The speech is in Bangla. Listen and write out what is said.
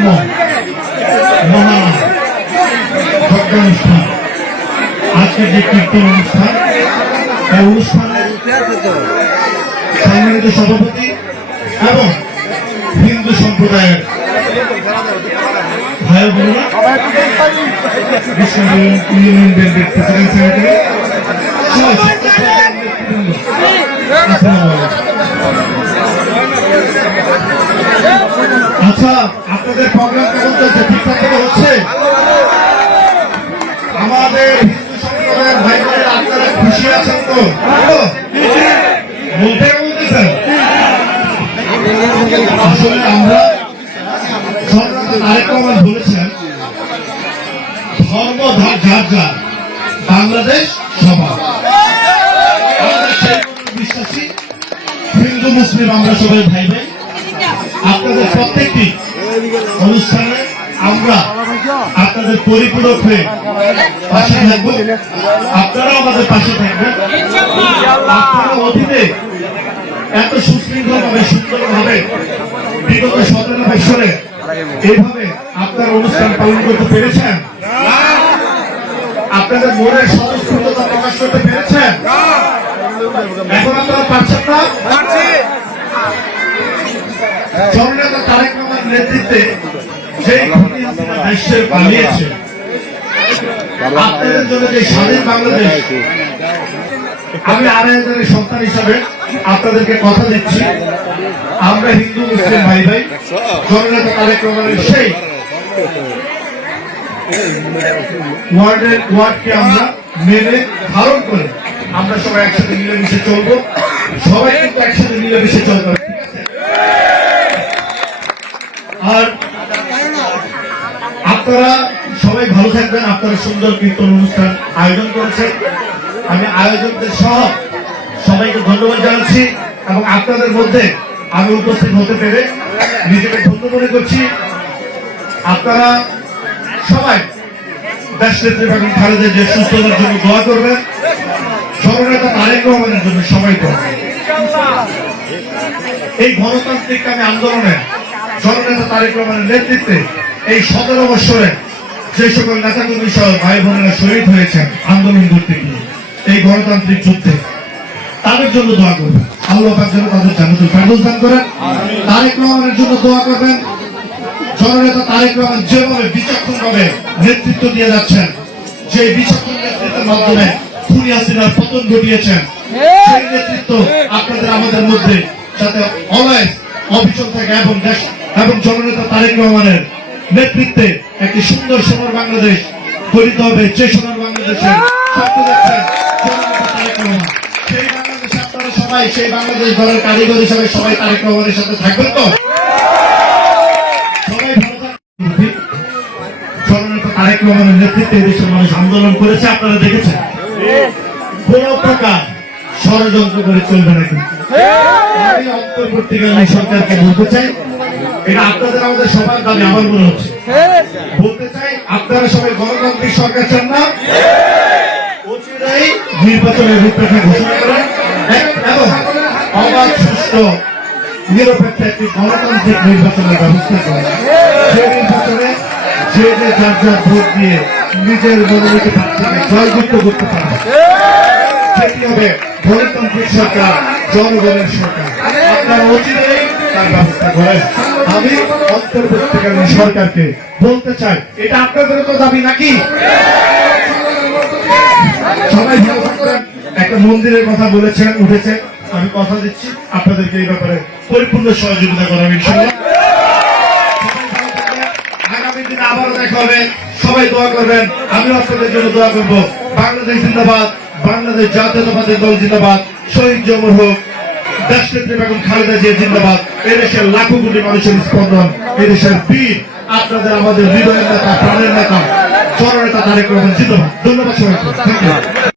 অন্যান্য মহা ভক্তানুষ্ঠান আজকের যে কীর্তন অনুষ্ঠান, এই অনুষ্ঠানের সম্মানিত সভাপতি এবং হিন্দু সম্প্রদায়ের ভাই বোনেরা ইউনিয়ন ব্যাংকের প্রেসিডেন্ট সেক্রেটারি। আচ্ছা ধর্ম যার যার বাংলাদেশ সবার বিশ্বাসী হিন্দু মুসলিম আমরা সবাই ভাই ভাই আপনাদের প্রত্যেকটি অনুষ্ঠানে আমরা আপনাদের পরিপূরক হয়ে পাশে থাকব। আপনারাও আমাদের পাশে থাকবেন। আপনারা অধীনে এত সুশৃঙ্খলভাবে সুন্দরভাবে বিগত সতেরো বছরে এইভাবে আপনার অনুষ্ঠান পালন করতে পেরেছেন? আপনাদের মনের স্বতঃস্ফূর্ততা প্রকাশ করতে পেরেছেন? এখন আপনারা পারছেন না? জননেতা তারেক রহমান নেতৃত্বে হাসিনা পালিয়েছে। আপনাদের জন্য যে স্বাধীন বাংলাদেশ, আমি সন্তান হিসাবে আপনাদেরকে কথা দিচ্ছি। আমরা হিন্দু, মুসলিম ভাই ভাই সেই আমরা মেনে, ধারণ করে আমরা সবাই একসাথে মিলেমিশে চলবো। সবাই কিন্তু একসাথে মিলেমিশে চলবে। আর থাকবেন আপনারা সুন্দর কীর্তন অনুষ্ঠান আয়োজন করেছেন আমি আয়োজকদের সহ সবাইকে ধন্যবাদ জানাচ্ছি এবং আপনাদের মধ্যে আমি উপস্থিত হতে পেরে নিজেকে ধন্য মনে করছি। আপনারা সবাই দেশ নেত্রী বেগম খালেদা যে সুস্থতার জন্য দোয়া করবেন। জননেতা তারেক রহমানের জন্য সবাই করবেন। এই গণতান্ত্রিক কামী আন্দোলনে জননেতা তারেক রহমানের নেতৃত্বে এই সতেরো বছরে যে সকল নেতাকর্মী সহ ভাই বোনেরা শহীদ হয়েছেন আন্দোলন করতে গিয়ে এই গণতান্ত্রিক যুদ্ধে তাদের জন্য দোয়া করবেন। আল্লাহ পাক যেন তাদের জান্নাতুল ফেরদৌস দান করেন। তারেক রহমানের জন্য দোয়া করবেন। জননেতা তারেক রহমান যেভাবে বিচক্ষণ ভাবে নেতৃত্ব দিয়ে যাচ্ছেন যে বিচক্ষণ নেতৃত্বের মাধ্যমে খুনি হাসিনার পতন ঘটিয়েছেন সেই নেতৃত্ব আপনাদের আমাদের মধ্যে যাতে অলওয়েজ অবিচল থাকে এবং দেশ এবং জননেতা তারেক রহমানের নেতৃত্বে একটি সুন্দর সোনার বাংলাদেশ গঠিত হবে। যে সোনার বাংলাদেশের সেই বাংলাদেশ কারিগর হিসাবে সবাই তারেক রহমানের সাথে থাকবেন তো? তারেক রহমানের নেতৃত্বে দেশের মানুষ আন্দোলন করেছে, আপনারা দেখেছেন? কোন প্রকার ষড়যন্ত্র করে চলবে না কিন্তু। অন্তর্বর্তীকালীন সরকারকে বলতে চাই এটা আপনাদের আমাদের সবার দাবি আমার মনে হচ্ছে। বলতে চাই, আপনারা সবাই গণতান্ত্রিক সরকার চান না? নির্বাচনের রূপরেখা ঘোষণা করেন। এবং অবাধ, সুষ্ঠু, নিরপেক্ষ একটি গণতান্ত্রিক নির্বাচনের ব্যবস্থা করেন। যে নির্বাচনে যে যে যার যার ভোট দিয়ে নিজের মনোনীত প্রার্থীকে জয়যুক্ত করতে পারে সেটি হবে গণতান্ত্রিক সরকার, জনগণের সরকার। আপনারা অচিরেই তার ব্যবস্থা করেন। আমি অন্তর্বর্তীকালীন সরকারকে বলতে চাই, এটা আপনাদের তো দাবি নাকি? সবাই একটা মন্দিরের কথা বলেছেন উঠেছে আমি কথা দিচ্ছি, আপনাদেরকে এই ব্যাপারে পরিপূর্ণ সহযোগিতা করার ইনশাল্লাহ আগামী দিনে আবারও দেখা হবে। সবাই দোয়া করবেন। আমিও আপনাদের জন্য দোয়া করব। বাংলাদেশ জিন্দাবাদ, বাংলাদেশ জাতীয়তাবাদী দল জিন্দাবাদ, শহীদ জমর হোক, দেশনেত্রী বেগম খালেদা জিয়া জিন্দাবাদ। এদেশের লাখো কোটি মানুষের স্পন্দন, এদেশের বীর, আপনাদের আমাদের হৃদয়ের নেতা, প্রাণের নেতা জননেতা তারেক রহমান জিন্দাবাদ। ধন্যবাদ সবাইকে।